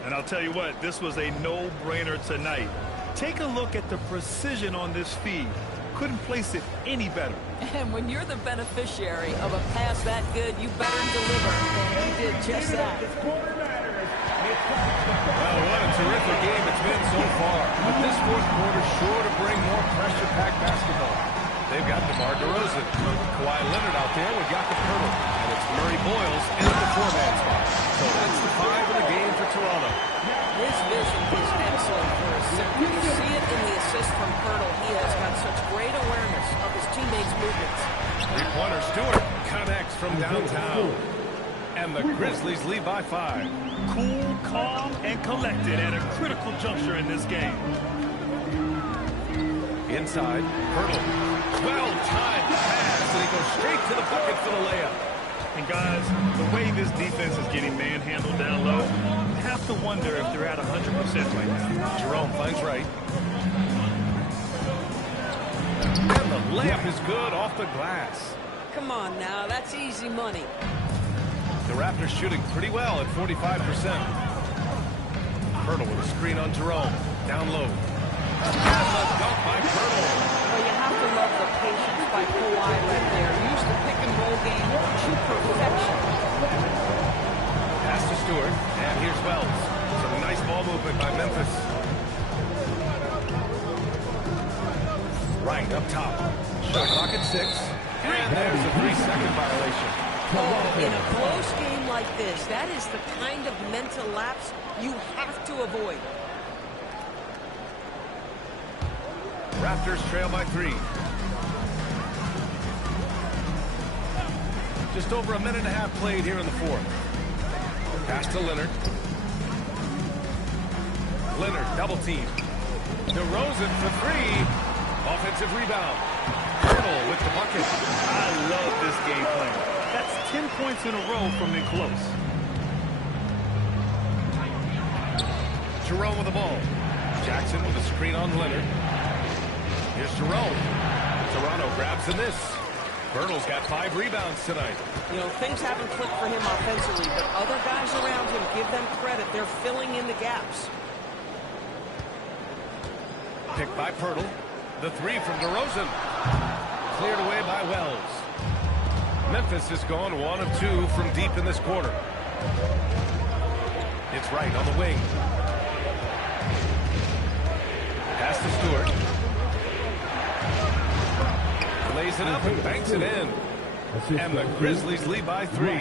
And I'll tell you what, this was a no-brainer tonight. Take a look at the precision on this feed. Couldn't place it any better. And when you're the beneficiary of a pass that good, you better deliver. And he did just that. Well, what a terrific game it's been so far. But this fourth quarter sure to bring more pressure-packed basketball. They've got DeMar DeRozan, Kawhi Leonard out there with Jakob Poeltl, and it's Murray Boyles in the 4-man spot. So that's the 5 in the game for Toronto. His vision is excellent for a center. You see it in the assist from Poeltl. He has got such great awareness of his teammates' movements. Three-pointer Stewart connects from downtown. And the Grizzlies lead by 5. Cool, calm, and collected at a critical juncture in this game. Inside, Poeltl. Well-timed pass, and he goes straight to the bucket for the layup. And guys, the way this defense is getting manhandled down low, you have to wonder if they're at 100% right now. Jerome finds right. And the layup is good off the glass. Come on now, that's easy money. The Raptors shooting pretty well at 45%. Poeltl with a screen on Jerome. Down low. And the dunk by Poeltl. Well, you have to love the patience by Kawhi right there. Use the pick-and-roll game to perfection. Pass to Stewart. And here's Wells. Some nice ball movement by Memphis. Right up top. Shot clock at 6. And there's a 3-second violation. Oh, in a close game like this, that is the kind of mental lapse you have to avoid. Raptors trail by 3. Just over a minute and a half played here in the 4th. Pass to Leonard. Leonard double team. DeRozan for three. Offensive rebound. Hurdle with the bucket. I love this game plan. That's 10 points in a row from in close. Jerome with the ball. Jackson with a screen on Leonard. Here's Jerome. Toronto grabs the miss. Bertle's got 5 rebounds tonight. You know, things haven't clicked for him offensively, but other guys around him, give them credit. They're filling in the gaps. Picked by Pirtle. The three from DeRozan. Cleared away by Wells. Memphis has gone 1 of 2 from deep in this quarter. It's Wright on the wing. Pass to Stewart. Lays it up and banks it in. And the Grizzlies lead by 3.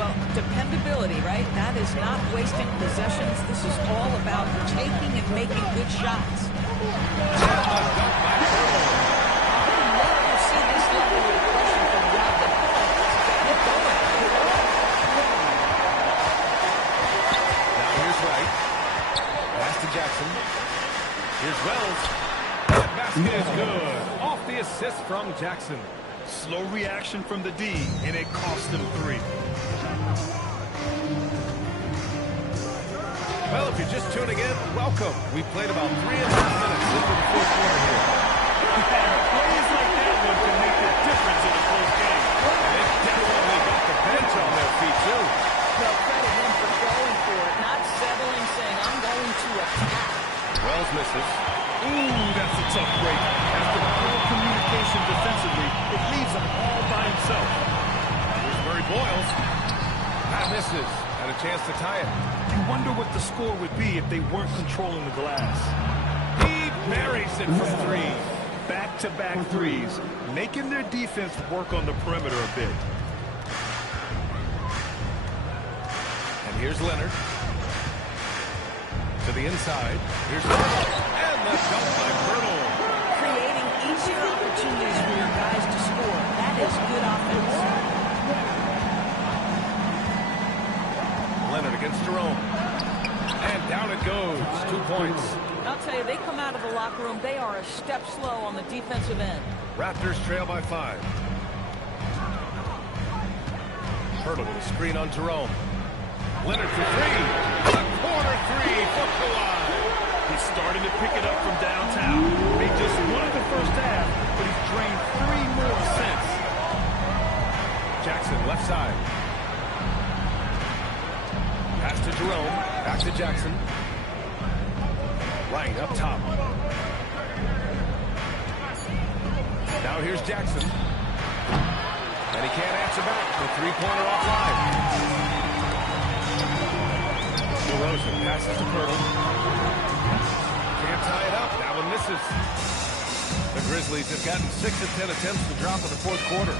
Well, dependability, right? That is not wasting possessions. This is all about taking and making good shots. And a dunk by Pirtle. I would love to see this level of aggression from Jakob. Get it going. Now here's Wright. Pass to Jackson. Here's Wells. That basket is good. Off the assist from Jackson. Slow reaction from the D, and it cost them 3. Well, if you're just tuning in, welcome. We played about 3.5 minutes into the fourth quarter here. Plays like that one can make the difference in a close game. And it definitely got the bench on their feet, too. Well, credit him for going for it, not settling, saying, I'm going to attack. Wells misses. Ooh, that's a tough break. After poor communication defensively, it leaves him all by himself. Here's Murray Boyles. That misses. And a chance to tie it. You wonder what the score would be if they weren't controlling the glass. He buries it from 3. Back-to-back threes, making their defense work on the perimeter a bit. And here's Leonard. To the inside. Here's Pirtle. And the dunk by Pirtle. Creating easier opportunities for your guys to score. That is good offense. Leonard against Jerome. And down it goes. 2 points. I'll tell you, they come out of the locker room, they are a step slow on the defensive end. Raptors trail by 5. Pirtle with a screen on Jerome. Leonard for 3. A corner 3 for Kawhi. He's starting to pick it up from downtown. They just won the first half, but he's drained 3 more since. Jackson left side. Pass to Jerome. Back to Jackson. Right up top. Now here's Jackson. And he can't answer back. The three-pointer offline. DeRozan passes to Pirtle. Can't tie it up. That one misses. The Grizzlies have gotten 6 of 10 attempts to drop in the fourth quarter.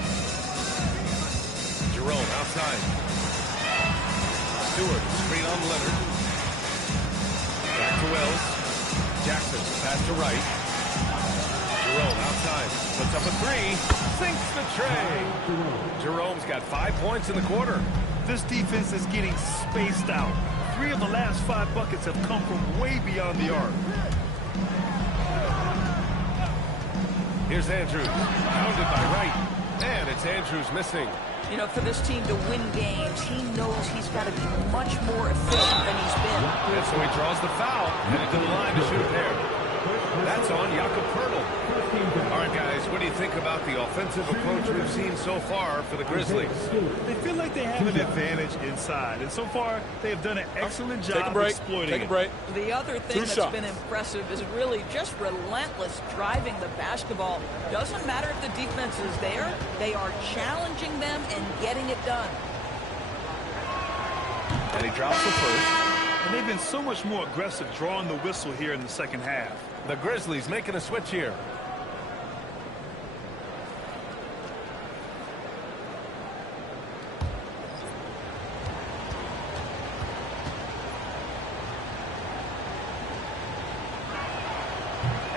Jerome outside. Stewart, screen on Leonard. Back to Wells. Jackson, pass to Wright. Jerome outside. Puts up a 3. Sinks the tray. Jerome's got 5 points in the quarter. This defense is getting spaced out. 3 of the last 5 buckets have come from way beyond the arc. Here's Andrews. Pounded by Wright. And it's Andrews missing. You know, for this team to win games, he knows he's got to be much more efficient than he's been. And so he draws the foul. Headed to the line to shoot a pair. That's on Jakob Pirtle. All right, guys, what do you think about the offensive approach we've seen so far for the Grizzlies? They feel like they have an advantage inside, and so far they have done an excellent job exploiting Take a break. The other thing that's been impressive is really just relentless driving the basketball. Doesn't matter if the defense is there, they are challenging them and getting it done. And he drops the first. And they've been so much more aggressive drawing the whistle here in the second half. The Grizzlies making a switch here.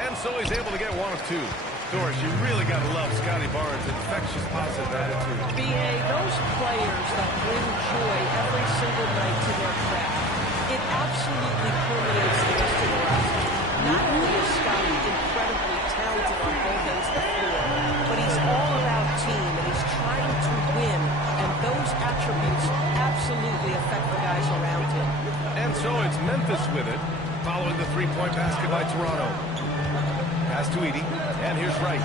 And so he's able to get 1 of 2. Doris, you really got to love Scotty Barnes' infectious positive attitude. B.A., those players that bring joy every single night to their craft, it absolutely permeates the rest of the roster. Not only is Scotty incredibly talented on both ends of the floor, but he's all about team, and he's trying to win, and those attributes absolutely affect the guys around him. And so it's Memphis with it, following the three-point basket by Toronto. Pass to Edey, and here's Wright.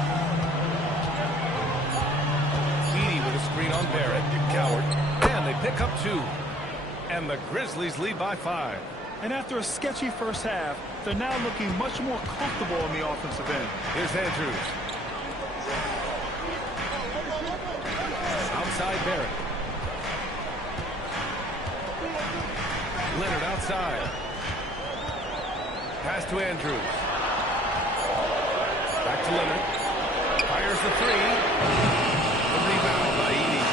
Edey with a screen on Barrett, Coward, and they pick up 2. And the Grizzlies lead by 5. And after a sketchy first half, they're now looking much more comfortable on the offensive end. Here's Andrews. Outside Barrett. Leonard outside. Pass to Andrews. Back to Leonard. Fires the 3. The rebound by Edey.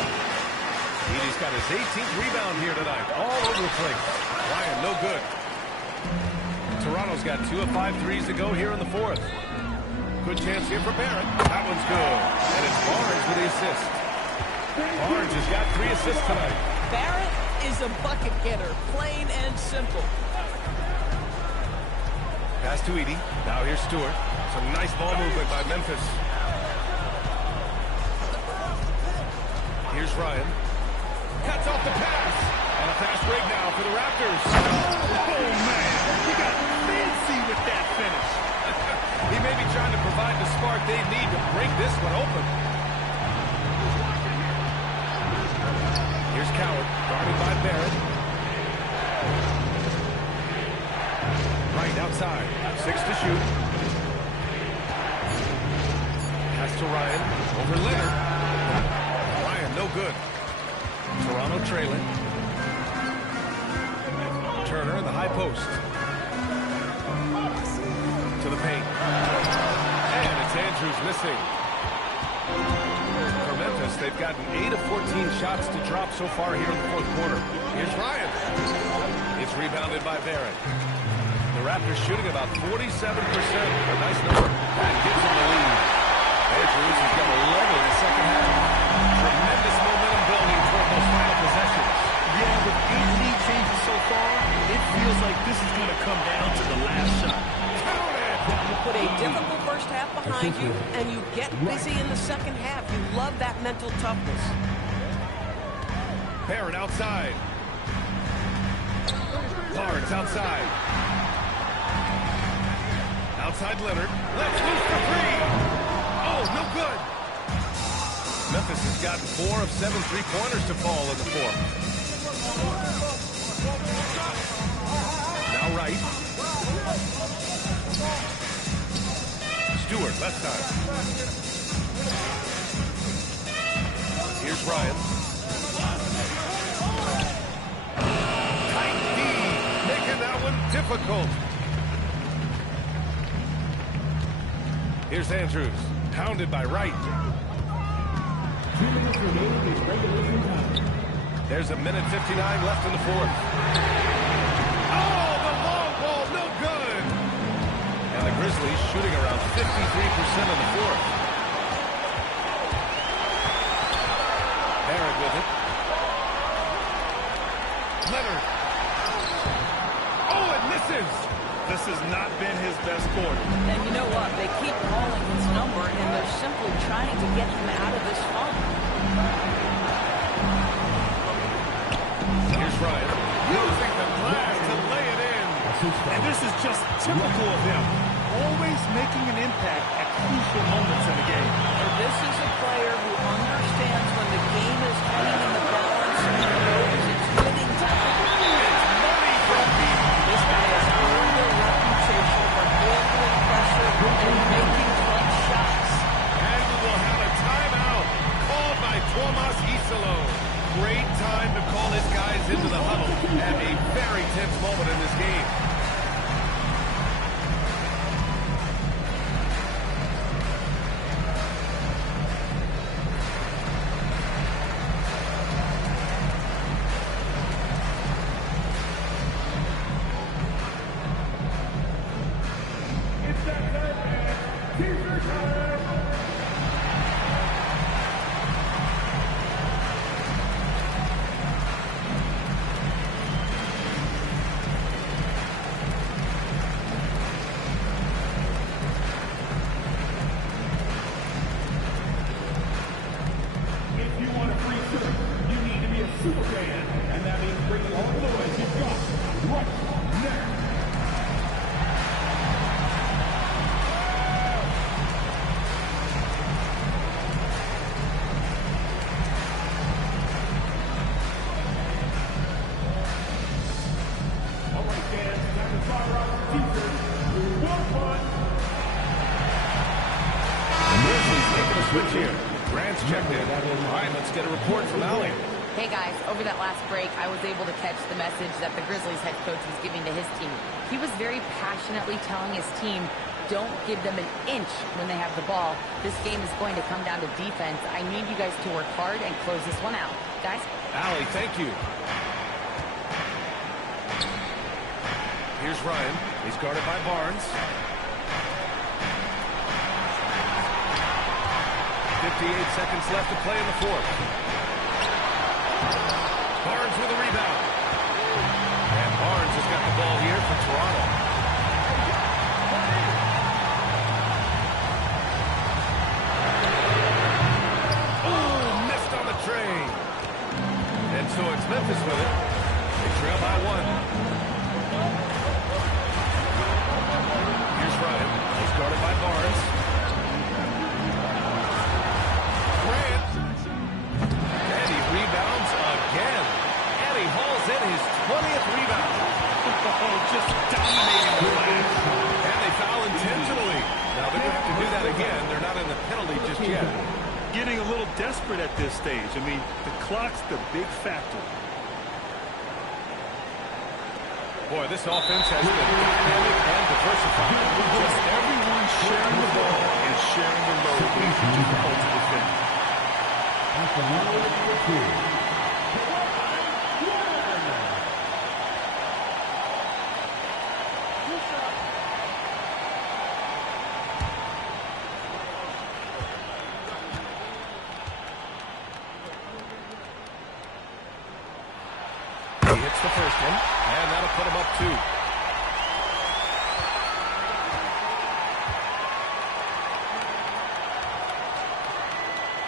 Edey's got his 18th rebound here tonight. All over the place. Ryan, no good. Toronto's got 2 of 5 threes to go here in the 4th. Good chance here for Barrett. That one's good. And it's Barnes with the assist. Barnes has got 3 assists tonight. Barrett is a bucket getter, plain and simple. Pass to Edey. Now here's Stewart. Some nice ball movement by Memphis. Here's Ryan. Cuts off the pass. And a fast break now for the Raptors. Oh, man. He got fancy with that finish. He may be trying to provide the spark they need to break this one open. Here's Coward, guarded by Barrett. Right outside. 6 to shoot. Pass to Ryan. Over Leonard. Ryan, no good. Toronto trailing. Turner in the high post. To the paint. And it's Andrews missing. For Memphis, they've gotten 8 of 14 shots to drop so far here in the 4th quarter. Here's Ryan. It's rebounded by Barrett. The Raptors shooting about 47%. A nice number. That gives them the lead. Andrews has got 11 in the second half. Tremendous momentum building toward those final possessions. Yeah, with 8 lead changes so far, it feels like this is going to come down to the last shot. You put a difficult first half behind you, and you get busy in the second half. You love that mental toughness. Barrett outside. Barnes outside. Outside Leonard. Let's loose for 3. Oh, no good. Memphis has gotten 4 of 7 3-pointers to fall in the 4th. Now Wright. Stewart, left side. Here's Ryan. Tight D, making that one difficult. Here's Andrews, pounded by Wright. There's a minute 59 left in the 4th. Oh, the long ball, no good. And the Grizzlies shooting around 53% in the 4th. Barrett with it. Leonard. Oh, it misses. This has not been his best quarter. And you know what? They keep calling his number, and they're simply trying to get him out of this funk. Here's Ryan. Using the glass to lay it in. And this is just typical of him. Always making an impact at crucial moments in the game. And this is a player who understands when the game is hanging in the balance and knows it's winning time. It's money from deep. This guy has earned a reputation for handling pressure and making clutch shots. And we will have a timeout called by Tomas Isalo. Great time to call his guys into the huddle at a very tense moment in this game. switch here. Grant's checked in. All right, let's get a report from Allie. Hey guys, over that last break, I was able to catch the message that the Grizzlies head coach was giving to his team. He was very passionately telling his team, don't give them an inch when they have the ball. This game is going to come down to defense. I need you guys to work hard and close this one out. Guys? Allie, thank you. Here's Ryan. He's guarded by Barnes. 58 seconds left to play in the fourth. Barnes with a rebound. And Barnes has got the ball here for Toronto. Oh, missed on the tray. And so it's Memphis with it. They trail by 1. Here's Ryan. He's guarded by Barnes. Grant. And he rebounds again. And he hauls in his 20th rebound. Just dominating the glass. And they foul intentionally. Now they're going to have to do that again. They're not in the penalty just yet. Getting a little desperate at this stage. I mean, the clock's the big factor. Boy, this offense has been dynamic and diversified. Just everyone sharing the ball and sharing the load makes it difficult to defend. He hits the first one, and that'll put him up 2.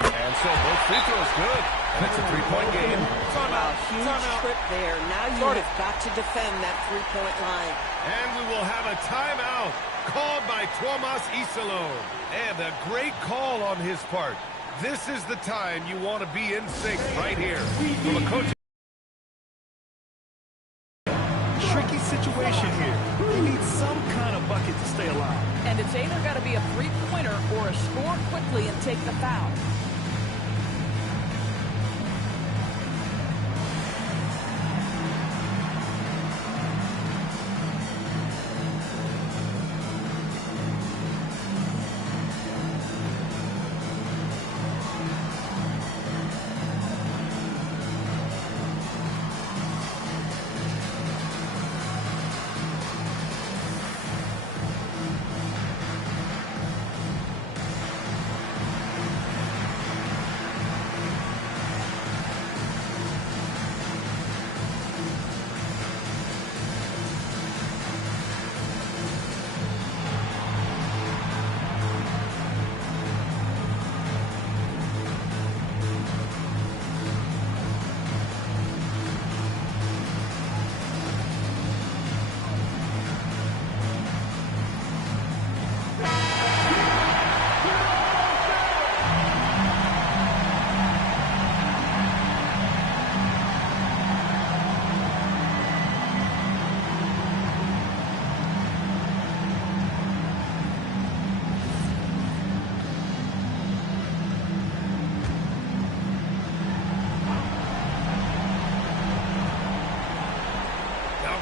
And so both free throws good. And it's a 3-point game. Wow, huge trip there. Now you have got to defend that 3-point line. And we will have a timeout called by Tomas Isilon. And a great call on his part. This is the time you want to be in sync right here. From a coach. Tricky situation here. He needs some kind of bucket to stay alive. And it's either got to be a three-pointer or a score quickly and take the foul.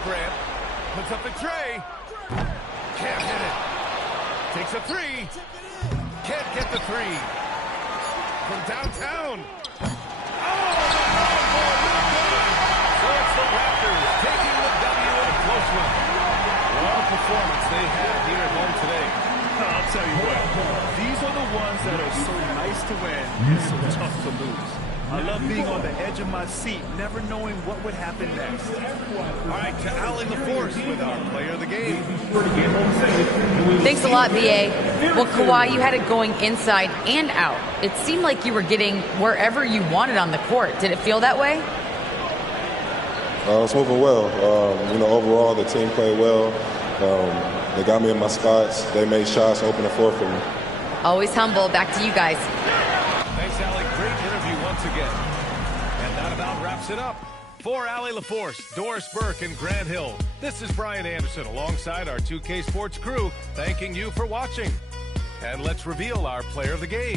Grant puts up the tray. Can't hit it. Takes a 3. Can't get the 3. From downtown. Oh, so it's the Raptors taking the W in a close one. What a performance they had here at home today. I'll tell you what, these are the ones that are so nice to win and so tough to lose. I love being on the edge of my seat, never knowing what would happen next. All right, to Allie LaForce with our player of the game. Thanks a lot, B.A. Well, Kawhi, you had it going inside and out. It seemed like you were getting wherever you wanted on the court. Did it feel that way? It was moving well. Overall, the team played well. They got me in my spots. They made shots, opened the floor for me. Always humble. Back to you guys. Thanks, Allie. Great interview once again. And that about wraps it up. For Allie LaForce, Doris Burke, and Grant Hill, this is Brian Anderson alongside our 2K Sports crew, thanking you for watching. And let's reveal our player of the game.